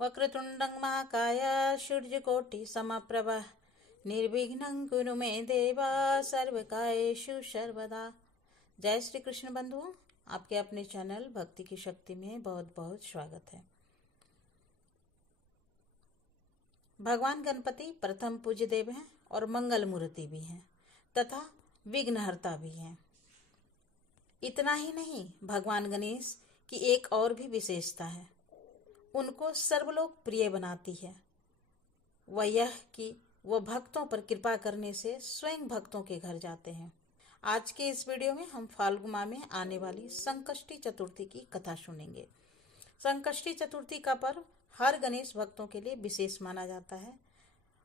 वक्रतुण्डं महाकाय सूर्यकोटिसमप्रभ निर्विघ्नं कुरु मे देव सर्वकार्येषु सर्वदा। जय श्री कृष्ण बंधुओं, आपके अपने चैनल भक्ति की शक्ति में बहुत बहुत स्वागत है। भगवान गणपति प्रथम पूज्य देव हैं और मंगल मूर्ति भी हैं तथा विघ्नहर्ता भी हैं। इतना ही नहीं, भगवान गणेश की एक और भी विशेषता है, उनको सर्वलोक प्रिय बनाती है। वह यह कि वह भक्तों पर कृपा करने से स्वयं भक्तों के घर जाते हैं। आज के इस वीडियो में हम फाल्गुन माह में आने वाली संकष्टी चतुर्थी की कथा सुनेंगे। संकष्टी चतुर्थी का पर्व हर गणेश भक्तों के लिए विशेष माना जाता है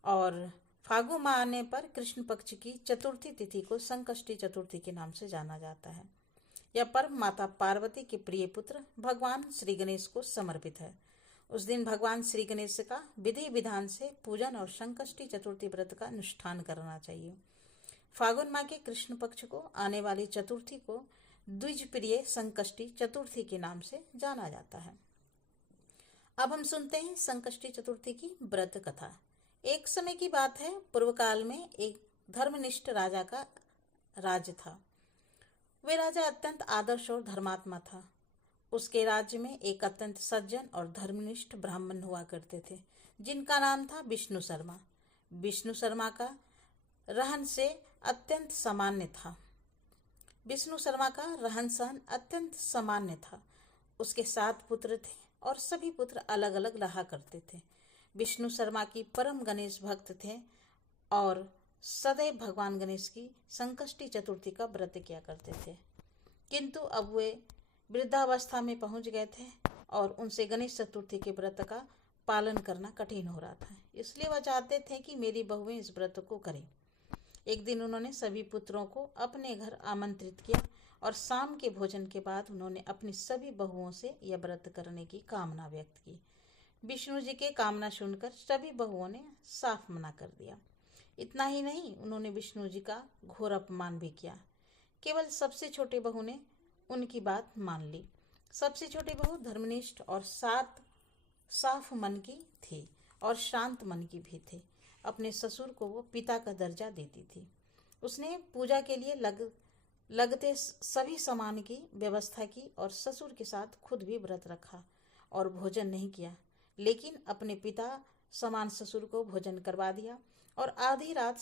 और फाल्गुन माह आने पर कृष्ण पक्ष की चतुर्थी तिथि को संकष्टी चतुर्थी के नाम से जाना जाता है। यह पर्व माता पार्वती के प्रिय पुत्र भगवान श्री गणेश को समर्पित है। उस दिन भगवान श्री गणेश का विधि विधान से पूजन और संकष्टी चतुर्थी व्रत का अनुष्ठान करना चाहिए। फाल्गुन माह के कृष्ण पक्ष को आने वाली चतुर्थी को द्विज प्रिय संकष्टी चतुर्थी के नाम से जाना जाता है। अब हम सुनते हैं संकष्टी चतुर्थी की व्रत कथा। एक समय की बात है, पूर्व काल में एक धर्मनिष्ठ राजा का राज्य था। वे राजा अत्यंत आदर्श और धर्मात्मा था। उसके राज्य में एक अत्यंत सज्जन और धर्मनिष्ठ ब्राह्मण हुआ करते थे, जिनका नाम था विष्णु शर्मा। विष्णु शर्मा का रहन से अत्यंत सामान्य था। विष्णु शर्मा का रहन सहन अत्यंत सामान्य था। उसके 7 पुत्र थे और सभी पुत्र अलग अलग रहा करते थे। विष्णु शर्मा की परम गणेश भक्त थे और सदैव भगवान गणेश की संकष्टी चतुर्थी का व्रत किया करते थे। किंतु अब वे वृद्धावस्था में पहुंच गए थे और उनसे गणेश चतुर्थी के व्रत का पालन करना कठिन हो रहा था। इसलिए वह चाहते थे कि मेरी बहुएं इस व्रत को करें। एक दिन उन्होंने सभी पुत्रों को अपने घर आमंत्रित किया और शाम के भोजन के बाद उन्होंने अपनी सभी बहुओं से यह व्रत करने की कामना व्यक्त की। विष्णु जी के कामना सुनकर सभी बहुओं ने साफ मना कर दिया। इतना ही नहीं, उन्होंने विष्णु जी का घोर अपमान भी किया। केवल सबसे छोटे बहू ने उनकी बात मान ली। सबसे छोटी बहू धर्मनिष्ठ और साफ मन की थी और शांत मन की भी थी। अपने ससुर को वो पिता का दर्जा देती थी। उसने पूजा के लिए लगते सभी सामान की व्यवस्था की और ससुर के साथ खुद भी व्रत रखा और भोजन नहीं किया, लेकिन अपने पिता समान ससुर को भोजन करवा दिया। और आधी रात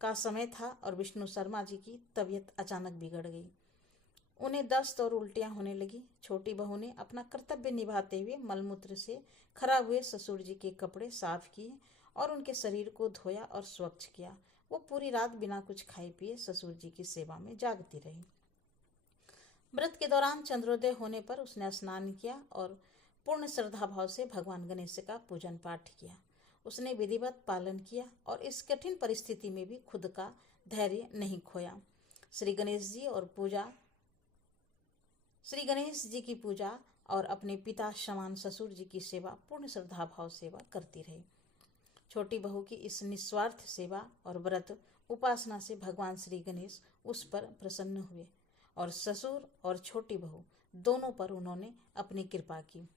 का समय था और विष्णु शर्मा जी की तबीयत अचानक बिगड़ गई। उन्हें दस्त और उल्टियां होने लगी। छोटी बहू ने अपना कर्तव्य निभाते हुए मलमूत्र से खराब हुए ससुर जी के कपड़े साफ किए और उनके शरीर को धोया और स्वच्छ किया। वो पूरी रात बिना कुछ खाए पिए ससुर जी की सेवा में जागती रही। व्रत के दौरान चंद्रोदय होने पर उसने स्नान किया और पूर्ण श्रद्धा भाव से भगवान गणेश का पूजन पाठ किया। उसने विधिवत पालन किया और इस कठिन परिस्थिति में भी खुद का धैर्य नहीं खोया। श्री गणेश जी की पूजा और अपने पिता समान ससुर जी की सेवा पूर्ण श्रद्धा भाव सेवा करती रही। छोटी बहू की इस निस्वार्थ सेवा और व्रत उपासना से भगवान श्री गणेश उस पर प्रसन्न हुए और ससुर और छोटी बहू दोनों पर उन्होंने अपनी कृपा की।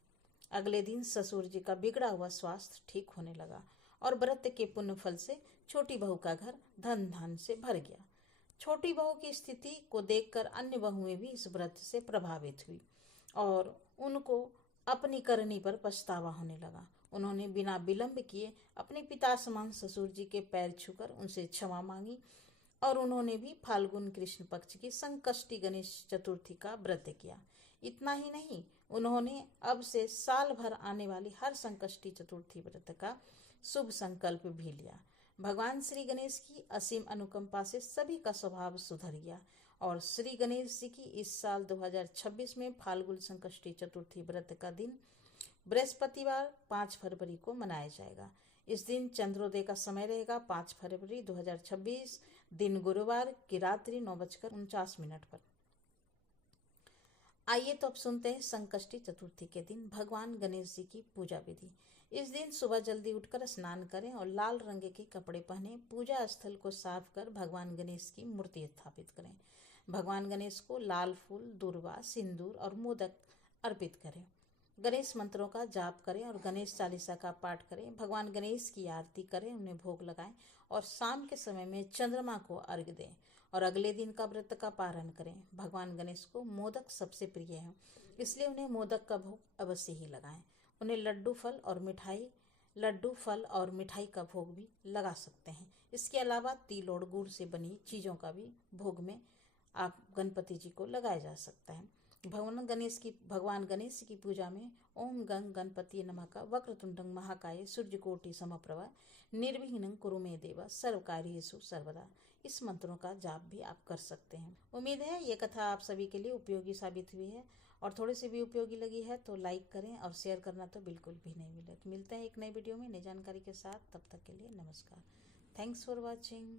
अगले दिन ससुर जी का बिगड़ा हुआ स्वास्थ्य ठीक होने लगा और व्रत के पुण्य फल से छोटी बहू का घर धन धान से भर गया। छोटी बहू की स्थिति को देखकर अन्य बहुएं भी इस व्रत से प्रभावित हुई और उनको अपनी करनी पर पछतावा होने लगा। उन्होंने बिना विलंब किए अपने पिता समान ससुर जी के पैर छूकर उनसे क्षमा मांगी और उन्होंने भी फाल्गुन कृष्ण पक्ष की संकष्टी गणेश चतुर्थी का व्रत किया। इतना ही नहीं, उन्होंने अब से साल भर आने वाली हर संकष्टी चतुर्थी व्रत का शुभ संकल्प भी लिया। भगवान श्री गणेश की असीम अनुकंपा से सभी का स्वभाव सुधर गया और श्री गणेश जी की इस साल 2026 में फाल्गुन संकष्टी चतुर्थी व्रत का दिन बृहस्पतिवार 5 फरवरी को मनाया जाएगा। इस दिन चंद्रोदय का समय रहेगा 5 फरवरी 2026, दिन गुरुवार की रात्रि 9:49 पर। आइए तो अब सुनते हैं संकष्टी चतुर्थी के दिन भगवान गणेश जी की पूजा विधि। इस दिन सुबह जल्दी उठकर स्नान करें और लाल रंग के कपड़े पहने पूजा स्थल को साफ कर भगवान गणेश की मूर्ति स्थापित करें। भगवान गणेश को लाल फूल, दूर्वा, सिंदूर और मोदक अर्पित करें। गणेश मंत्रों का जाप करें और गणेश चालीसा का पाठ करें। भगवान गणेश की आरती करें, उन्हें भोग लगाएं और शाम के समय में चंद्रमा को अर्घ्य दें और अगले दिन का व्रत का पारण करें। भगवान गणेश को मोदक सबसे प्रिय है, इसलिए उन्हें मोदक का भोग अवश्य ही लगाएं। उन्हें लड्डू फल और मिठाई का भोग भी लगा सकते हैं। इसके अलावा तिल और गुड़ से बनी चीज़ों का भी भोग में आप गणपति जी को लगाया जा सकता है। भगवान गणेश की पूजा में ओम गंग गणपति नमः का वक्रतुंडं महाकाय सूर्यकोटि समप्रभा निर्विघ्नं कुरु मे देव सर्वकार्येषु सर्वदा, इस मंत्रों का जाप भी आप कर सकते हैं। उम्मीद है ये कथा आप सभी के लिए उपयोगी साबित हुई है और थोड़ी सी भी उपयोगी लगी है तो लाइक करें और शेयर करना तो बिल्कुल भी नहीं भूलें। मिलते हैं एक नई वीडियो में नई जानकारी के साथ, तब तक के लिए नमस्कार। Thanks for watching.